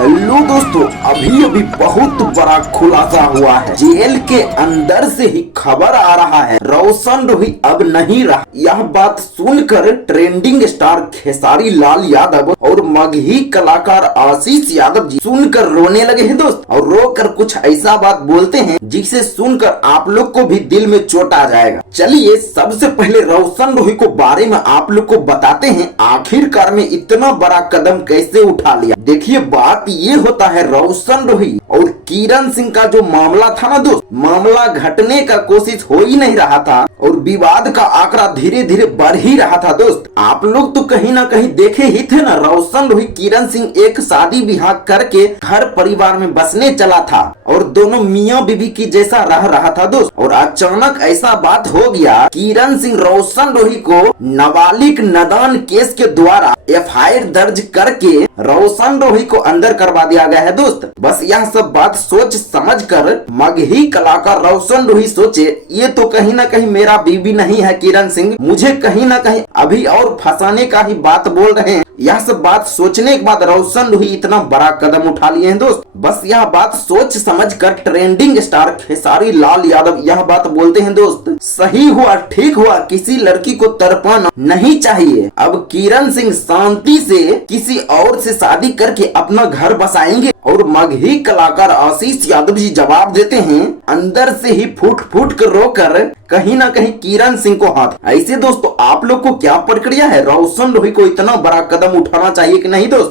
Hello दोस्तों, अभी अभी बहुत बड़ा खुलासा हुआ है। जेल के अंदर से ही खबर आ रहा है रोशन रोही अब नहीं रहा। यह बात सुनकर ट्रेंडिंग स्टार खेसारी लाल यादव और मगही कलाकार आशीष यादव जी सुनकर रोने लगे हैं दोस्त, और रोकर कुछ ऐसा बात बोलते हैं जिसे सुनकर आप लोग को भी दिल में चोट आ जाएगा। चलिए सबसे पहले रोशन रोही को बारे में आप लोग को बताते हैं, आखिरकार में इतना बड़ा कदम कैसे उठा लिया। देखिए बात ये होता है, रोशन रोही और किरण सिंह का जो मामला था ना दोस्त, मामला घटने का कोशिश हो ही नहीं रहा था और विवाद का आंकड़ा धीरे धीरे बढ़ ही रहा था दोस्त। आप लोग तो कहीं ना कहीं देखे ही थे ना, रोशन रोही किरण सिंह एक शादी ब्याह करके घर परिवार में बसने चला था और दोनों मियाँ बीवी की जैसा रह रहा था दोस्त। और अचानक ऐसा बात हो गया, किरण सिंह रोशन रोही को नाबालिग नदान केस के द्वारा FIR दर्ज करके रोशन रोही को अंदर करवा दिया गया है दोस्त। बस यह सब बात सोच समझ कर मगही कलाकार रोशन रोही सोचे, ये तो कहीं ना कहीं मेरा बीवी नहीं है किरण सिंह, मुझे कहीं ना कहीं अभी और फंसाने का ही बात बोल रहे हैं। यह सब बात सोचने के बाद रोशन रोही इतना बड़ा कदम उठा लिए हैं दोस्त। बस यह बात सोच समझ कर ट्रेंडिंग स्टार खेसारी लाल यादव यह बात बोलते हैं दोस्त, सही हुआ ठीक हुआ, किसी लड़की को तड़पाना नहीं चाहिए। अब किरण सिंह शांति से किसी और से शादी करके अपना घर बसाएंगे। और मगही कलाकार आशीष यादव जी जवाब देते हैं, अंदर से ही फूट फूट कर रोकर कहीं ना कहीं किरण सिंह को हाथ। ऐसे दोस्तों आप लोग को क्या प्रक्रिया है, रोशन रोही को इतना बड़ा कदम उठाना चाहिए कि नहीं दोस्त?